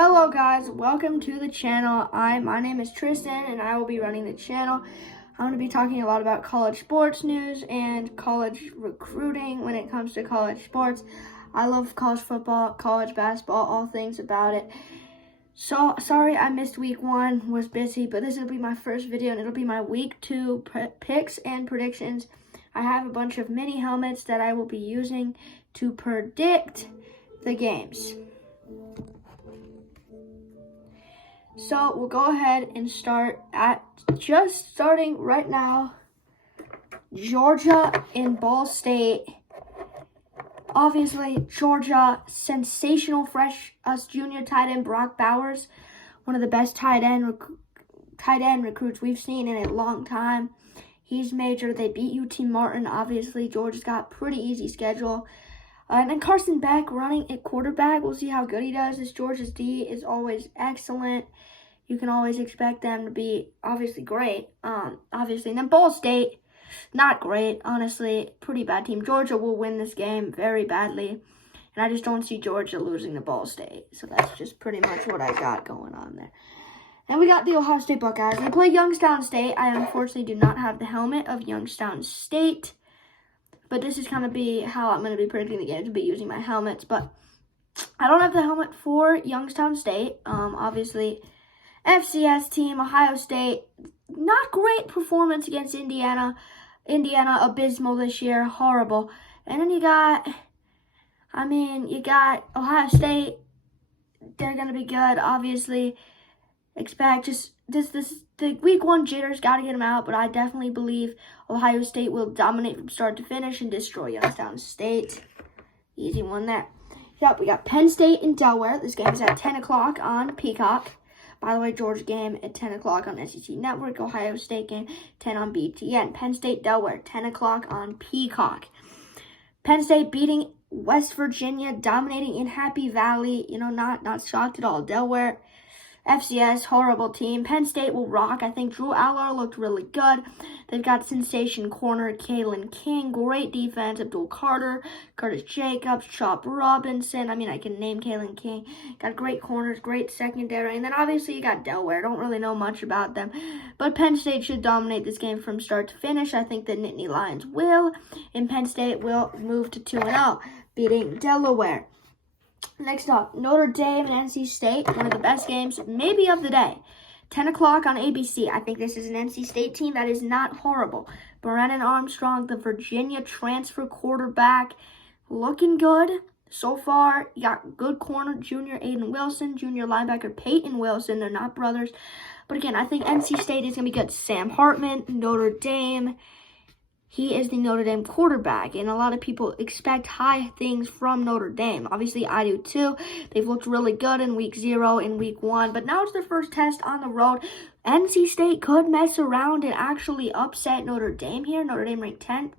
Hello guys, welcome to the channel. My name is Tristan and I will be running the channel. I'm going to be talking a lot about college sports news and college recruiting when it comes to college sports. I love college football, college basketball, all things about it. So, sorry I missed week 1, was busy, but this will be my first video and it'll be my week 2 picks and predictions. I have a bunch of mini helmets that I will be using to predict the games. So we'll go ahead and start at starting right now. Georgia and Ball State. Obviously, Georgia, sensational fresh junior tight end Brock Bowers, one of the best tight end recruits we've seen in a long time. He's major. They beat UT Martin. Obviously, Georgia's got a pretty easy schedule. And then Carson Beck running at quarterback. We'll see how good he does. This Georgia's D is always excellent. You can always expect them to be obviously great. Obviously, and then Ball State, not great. Honestly, pretty bad team. Georgia will win this game very badly. And I just don't see Georgia losing to Ball State. So that's just pretty much what I got going on there. And we got the Ohio State Buckeyes. They play Youngstown State. I unfortunately do not have the helmet of Youngstown State. But this is going to be how I'm going to be predicting the game, to be using my helmets. But I don't have the helmet for Youngstown State. Obviously, FCS team, Ohio State, not great performance against Indiana. Indiana, abysmal this year, horrible. And then you got Ohio State. They're going to be good, obviously. Expect just the week 1 jitters, got to get them out, but I definitely believe Ohio State will dominate from start to finish and destroy Youngstown State. Easy one there. Yep, we got Penn State and Delaware. This game is at 10 o'clock on Peacock. By the way, Georgia game at 10 o'clock on SEC Network. Ohio State game, 10 on BTN. Penn State, Delaware, 10 o'clock on Peacock. Penn State beating West Virginia, dominating in Happy Valley. Not shocked at all. Delaware, FCS, horrible team. Penn State will rock. I think Drew Allar looked really good. They've got sensation corner Kalen King, great defense. Abdul Carter, Curtis Jacobs, Chop Robinson. I can name Kalen King. Got great corners, great secondary. And then obviously you got Delaware. Don't really know much about them. But Penn State should dominate this game from start to finish. I think the Nittany Lions will. And Penn State will move to 2-0, beating Delaware. Next up, Notre Dame and NC State, one of the best games maybe of the day. 10 o'clock on ABC. I think this is an NC State team that is not horrible. Brennan Armstrong, the Virginia transfer quarterback, looking good so far. You got good corner, junior Aiden Wilson, junior linebacker Peyton Wilson. They're not brothers. But again, I think NC State is going to be good. Sam Hartman, Notre Dame. He is the Notre Dame quarterback, and a lot of people expect high things from Notre Dame. Obviously, I do too. They've looked really good in week 0 and week 1, but now it's their first test on the road. NC State could mess around and actually upset Notre Dame here. Notre Dame ranked 10th.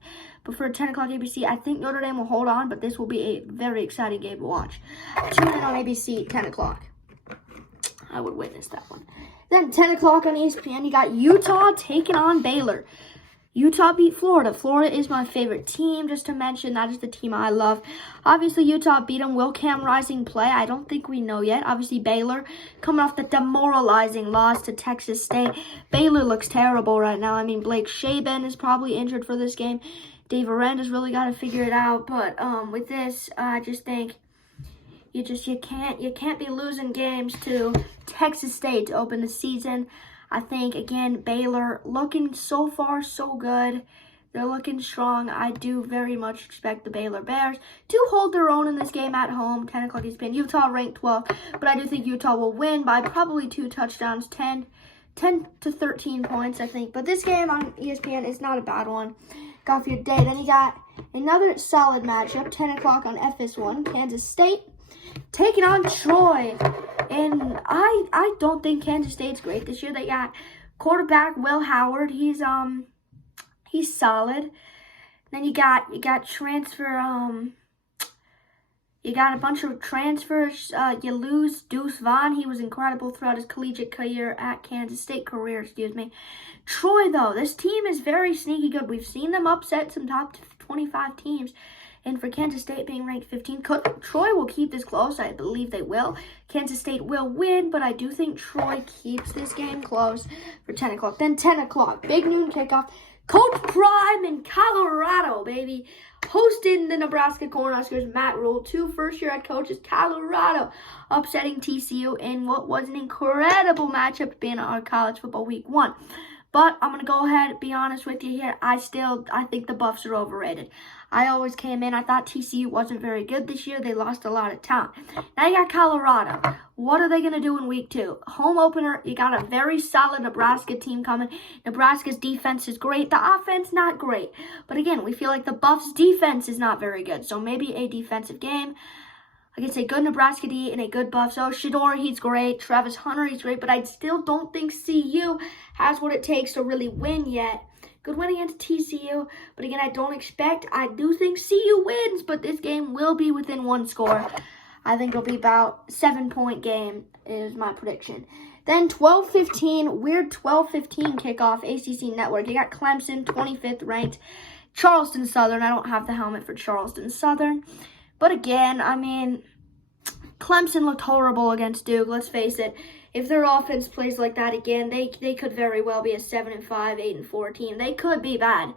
But for 10 o'clock ABC, I think Notre Dame will hold on, but this will be a very exciting game to watch. Tune in on ABC, 10 o'clock. I would witness that one. Then 10 o'clock on ESPN, you got Utah taking on Baylor. Utah beat Florida. Florida is my favorite team, just to mention. That is the team I love. Obviously, Utah beat them. Will Cam Rising play? I don't think we know yet. Obviously, Baylor coming off the demoralizing loss to Texas State. Baylor looks terrible right now. Blake Shaben is probably injured for this game. Dave Aranda's really got to figure it out. But with this, I just think you can't be losing games to Texas State to open the season. I think, again, Baylor looking so far so good. They're looking strong. I do very much expect the Baylor Bears to hold their own in this game at home. 10 o'clock ESPN. Utah ranked 12th, but I do think Utah will win by probably 2 touchdowns, 10 to 13 points, I think. But this game on ESPN is not a bad one. Got for your day. Then you got another solid matchup, 10 o'clock on FS1, Kansas State taking on Troy. And I don't think Kansas State's great this year. They got quarterback Will Howard. He's solid. Then you got transfer you got a bunch of transfers. You lose Deuce Vaughn. He was incredible throughout his collegiate career at Kansas State Troy, though, this team is very sneaky good. We've seen them upset some top 25 teams. And for Kansas State being ranked 15, Troy will keep this close. I believe they will. Kansas State will win, but I do think Troy keeps this game close for 10 o'clock. Then 10 o'clock, big noon kickoff. Coach Prime in Colorado, baby. Hosting the Nebraska Cornhuskers, Matt Rhule, 2 first-year head coaches, Colorado, upsetting TCU in what was an incredible matchup being our college football week 1. But I'm going to go ahead and be honest with you here. I think the Buffs are overrated. I always came in, I thought TCU wasn't very good this year. They lost a lot of talent. Now you got Colorado. What are they going to do in week 2? Home opener, you got a very solid Nebraska team coming. Nebraska's defense is great. The offense, not great. But again, we feel like the Buffs' defense is not very good. So maybe a defensive game. Like I say, good Nebraska D and a good Buffs. So Shedeur, he's great. Travis Hunter, he's great. But I still don't think CU has what it takes to really win yet. Good win against TCU. But again, I do think CU wins. But this game will be within 1 score. I think it'll be about 7-point game is my prediction. Then 12-15, weird 12-15 kickoff, ACC Network. You got Clemson, 25th ranked. Charleston Southern. I don't have the helmet for Charleston Southern. But again, I mean, Clemson looked horrible against Duke. Let's face it. If their offense plays like that again, they could very well be a 7-5, 8-4 team. They could be bad.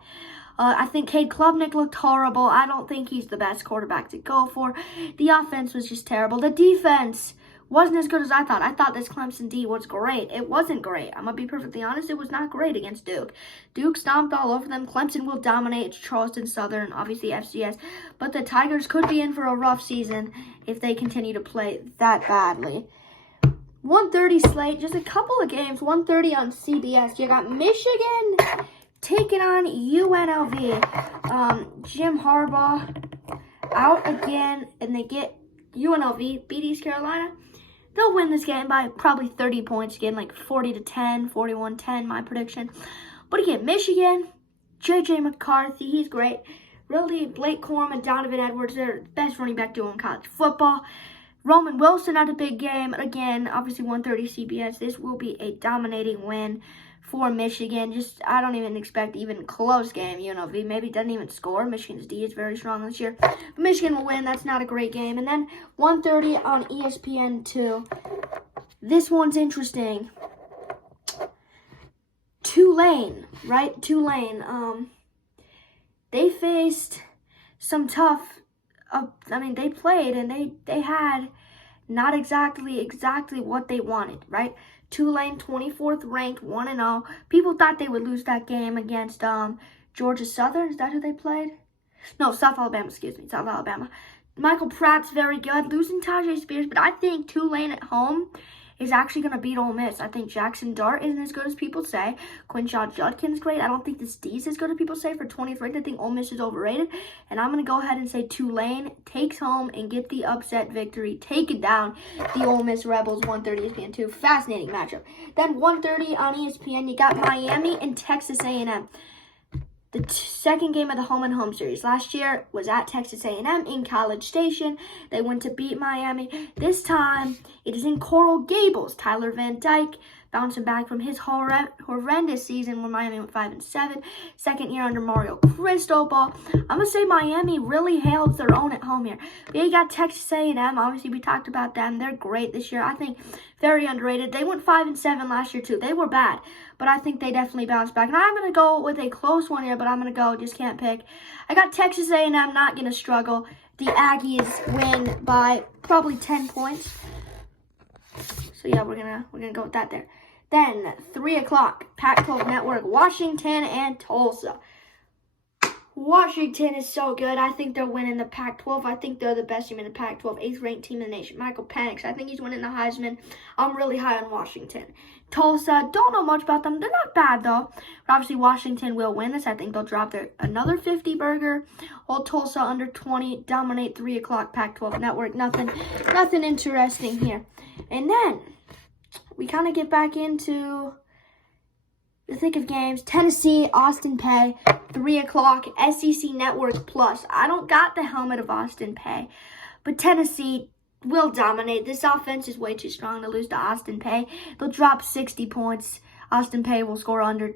I think Cade Klubnik looked horrible. I don't think he's the best quarterback to go for. The offense was just terrible. The defense wasn't as good as I thought. I thought this Clemson D was great. It wasn't great. I'm going to be perfectly honest. It was not great against Duke. Duke stomped all over them. Clemson will dominate. It's Charleston Southern, obviously FCS. But the Tigers could be in for a rough season if they continue to play that badly. 1:30 slate, just a couple of games. 1:30 on CBS. You got Michigan taking on UNLV. Jim Harbaugh out again, and they get UNLV, beat East Carolina. They'll win this game by probably 30 points again, like 40-10, 41-10, my prediction. But again, Michigan, J.J. McCarthy, he's great. Really, Blake Corum and Donovan Edwards, they're the best running back duo in college football. Roman Wilson had a big game. Again, obviously 1:30 CBS. This will be a dominating win for Michigan. I don't even expect even a close game. UNLV maybe doesn't even score. Michigan's D is very strong this year. But Michigan will win. That's not a great game. And then 1:30 on ESPN2. This one's interesting. Tulane, right? Tulane. They faced some tough. They played and they had not exactly what they wanted, right? Tulane, 24th ranked, 1-0. People thought they would lose that game against Georgia Southern. Is that who they played? No, South Alabama, South Alabama. Michael Pratt's very good, losing Tajay Spears, but I think Tulane at home is actually going to beat Ole Miss. I think Jackson Dart isn't as good as people say. Quinshon Judkins great. I don't think this D is as good as people say for 20th ranked. I think Ole Miss is overrated. And I'm going to go ahead and say Tulane takes home and get the upset victory. Take it down the Ole Miss Rebels, 1:30 ESPN2. Fascinating matchup. Then 1:30 on ESPN, you got Miami and Texas A&M. The second game of the home and home series last year was at Texas A&M in College Station. They went to beat Miami. This time, it is in Coral Gables. Tyler Van Dyke bouncing back from his horrendous season where Miami went 5-7. Second year under Mario Cristobal. I'm going to say Miami really held their own at home here. But yeah, you got Texas A&M. Obviously, we talked about them. They're great this year. I think very underrated. They went 5-7 last year, too. They were bad. But I think they definitely bounced back. And I'm going to go with a close one here, but I'm going to go. Just can't pick. I got Texas A&M not going to struggle. The Aggies win by probably 10 points. So, yeah, we're gonna go with that there. Then, 3 o'clock, Pac-12 Network, Washington and Tulsa. Washington is so good. I think they're winning the Pac-12. I think they're the best team in the Pac-12, 8th-ranked team in the nation. Michael Penix, I think he's winning the Heisman. I'm really high on Washington. Tulsa, don't know much about them. They're not bad, though. But obviously, Washington will win this. I think they'll drop another 50-burger. Hold Tulsa under 20. Dominate 3 o'clock, Pac-12 Network. Nothing interesting here. And then, we kind of get back into the thick of games. Tennessee, Austin Peay, 3 o'clock, SEC Network Plus. I don't got the helmet of Austin Peay, but Tennessee will dominate. This offense is way too strong to lose to Austin Peay. They'll drop 60 points. Austin Peay will score under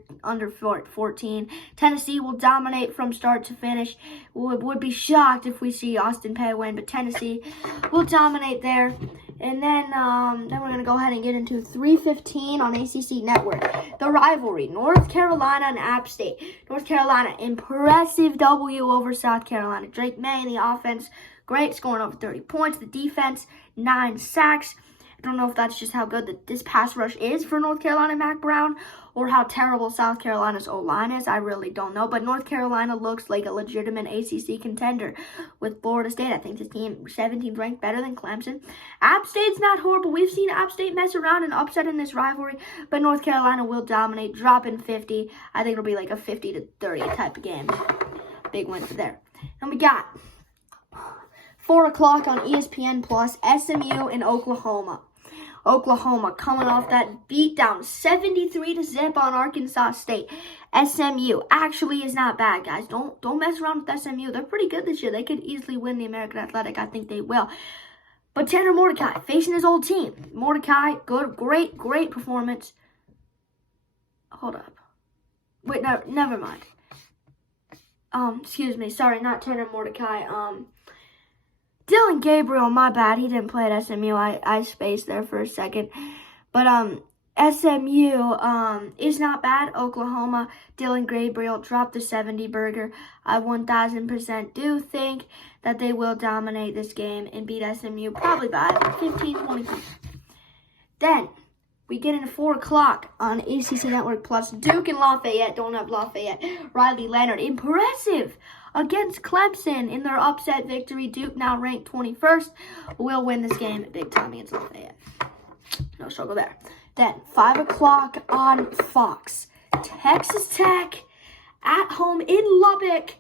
14. Tennessee will dominate from start to finish. Would be shocked if we see Austin Peay win, but Tennessee will dominate there. And then we're going to go ahead and get into 3:15 on ACC Network. The rivalry, North Carolina and App State. North Carolina, impressive W over South Carolina. Drake May in the offense, great, scoring over 30 points. The defense, 9 sacks. I don't know if that's just how good this pass rush is for North Carolina Mac Brown or how terrible South Carolina's O-line is. I really don't know. But North Carolina looks like a legitimate ACC contender with Florida State. I think this team 17th ranked, better than Clemson. App State's not horrible. We've seen App State mess around and upset in this rivalry, but North Carolina will dominate, drop in 50. I think it'll be like a 50-30 type of game. Big win for there. And we got 4 o'clock on ESPN Plus, SMU in Oklahoma. Oklahoma coming off that beatdown, 73-0 on Arkansas State. SMU actually is not bad, guys. Don't mess around with SMU. They're pretty good this year. They could easily win the American Athletic. I think they will. But Tanner Mordecai facing his old team. Mordecai, good, great performance. Hold up. Wait, no, never mind. Excuse me. Sorry, not Tanner Mordecai. Dylan Gabriel, my bad. He didn't play at SMU. I spaced there for a second. But SMU is not bad. Oklahoma, Dylan Gabriel dropped the 70 burger. I 1,000% do think that they will dominate this game and beat SMU probably by 15-20 points. Then we get into 4 o'clock on ACC Network Plus. Duke and Lafayette. Don't have Lafayette. Riley Leonard, impressive against Clemson in their upset victory. Duke, now ranked 21st, will win this game big time against Lafayette. No struggle there. Then 5 o'clock on Fox. Texas Tech at home in Lubbock,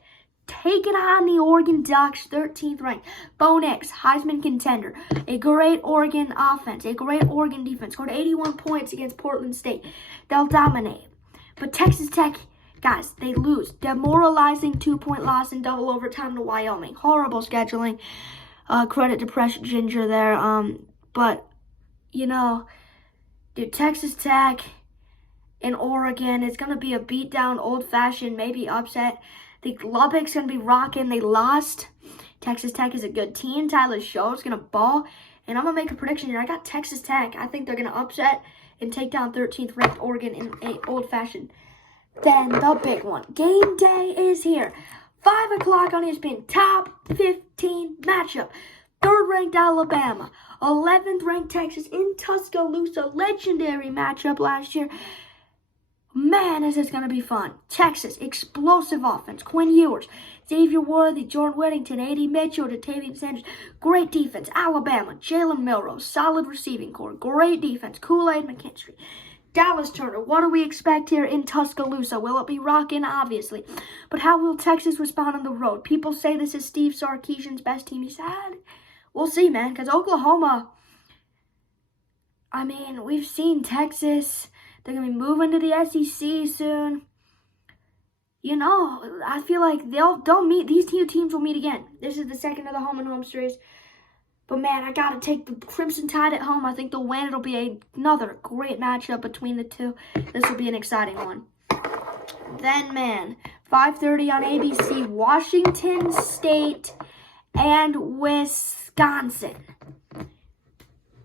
taking on the Oregon Ducks, 13th ranked. Bo Nix, Heisman contender. A great Oregon offense, a great Oregon defense. Scored 81 points against Portland State. They'll dominate. But Texas Tech, guys, they lose. Demoralizing 2-point loss in double overtime to Wyoming. Horrible scheduling. Credit to Press Ginger there. But, you know, dude, Texas Tech and Oregon, it's going to be a beatdown, old-fashioned, maybe upset. I think Lubbock's going to be rocking. They lost. Texas Tech is a good team. Tyler Shows going to ball. And I'm going to make a prediction here. I got Texas Tech. I think they're going to upset and take down 13th ranked Oregon in an old-fashioned. Then the big one. Game day is here. 5 o'clock on ESPN. Top 15 matchup. 3rd ranked Alabama. 11th ranked Texas in Tuscaloosa. Legendary matchup last year. Man, is this going to be fun. Texas, explosive offense. Quinn Ewers, Xavier Worthy, Jordan Whittington, A.D. Mitchell, Datavian Sanders. Great defense. Alabama, Jalen Milroe, solid receiving core. Great defense. Kool-Aid McKinstry. Dallas Turner, what do we expect here in Tuscaloosa? Will it be rocking? Obviously. But how will Texas respond on the road? People say this is Steve Sarkisian's best team he's had. We'll see, man, because Oklahoma, I mean, we've seen Texas. They're going to be moving to the SEC soon. You know, I feel like they'll meet. These two teams will meet again. This is the second of the home-and-home series. But, man, I got to take the Crimson Tide at home. I think they'll win. It'll be another great matchup between the two. This will be an exciting one. Then, man, 5:30 on ABC, Washington State and Wisconsin.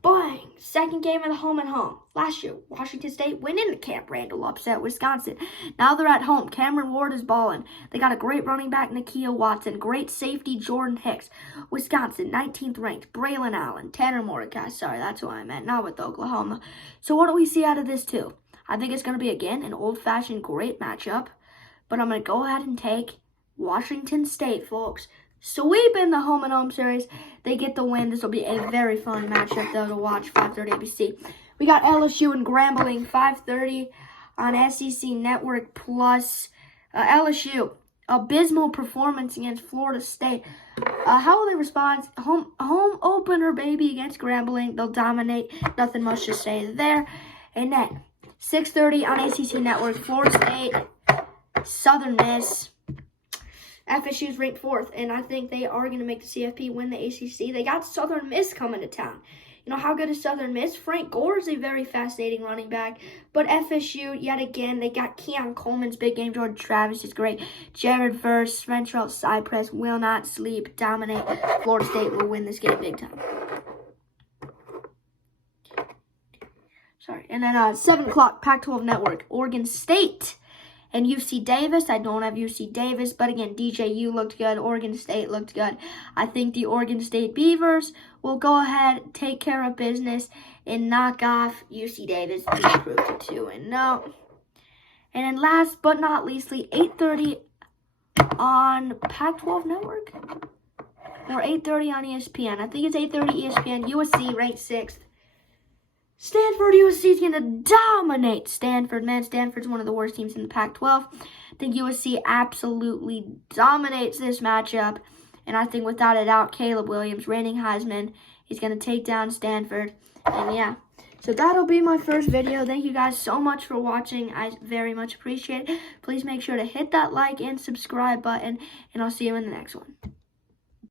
Bang! Second game of the home-and-home. Last year, Washington State went into Camp Randall, upset Wisconsin. Now they're at home. Cameron Ward is balling. They got a great running back, Nakia Watson. Great safety, Jordan Hicks. Wisconsin, 19th ranked. Braylon Allen. Tanner Mordecai. Sorry, that's who I meant. Not with Oklahoma. So what do we see out of this, too? I think it's going to be, again, an old-fashioned great matchup. But I'm going to go ahead and take Washington State, folks. Sweeping the home-and-home series. They get the win. This will be a very fun matchup, though, to watch. 5:30 ABC. We got LSU and Grambling, 5:30 on SEC Network Plus. LSU, abysmal performance against Florida State. How will they respond? Home opener, baby, against Grambling. They'll dominate. Nothing much to say there. And then 6:30 on ACC Network. Florida State, Southern Miss. FSU's ranked 4th, and I think they are going to make the CFP, win the ACC. They got Southern Miss coming to town. You know, how good is Southern Miss? Frank Gore is a very fascinating running back. But FSU, yet again, they got Keon Coleman's big game. Jordan Travis is great. Jared Verse, Ventrell Cypress will not sleep, dominate. Florida State will win this game big time. Sorry. And then 7 o'clock, Pac-12 Network, Oregon State and UC Davis. I don't have UC Davis, but again, DJU looked good. Oregon State looked good. I think the Oregon State Beavers will go ahead, take care of business, and knock off UC Davis. They proved it 2-0. And then last but not leastly, 8:30 on Pac-12 Network or 8:30 on ESPN. I think it's 8:30 ESPN. USC ranked 6th. Stanford, USC is going to dominate Stanford. Man, Stanford's one of the worst teams in the Pac-12. I think USC absolutely dominates this matchup. And I think without a doubt, Caleb Williams, reigning Heisman, is going to take down Stanford. And yeah, so that'll be my first video. Thank you guys so much for watching. I very much appreciate it. Please make sure to hit that like and subscribe button. And I'll see you in the next one.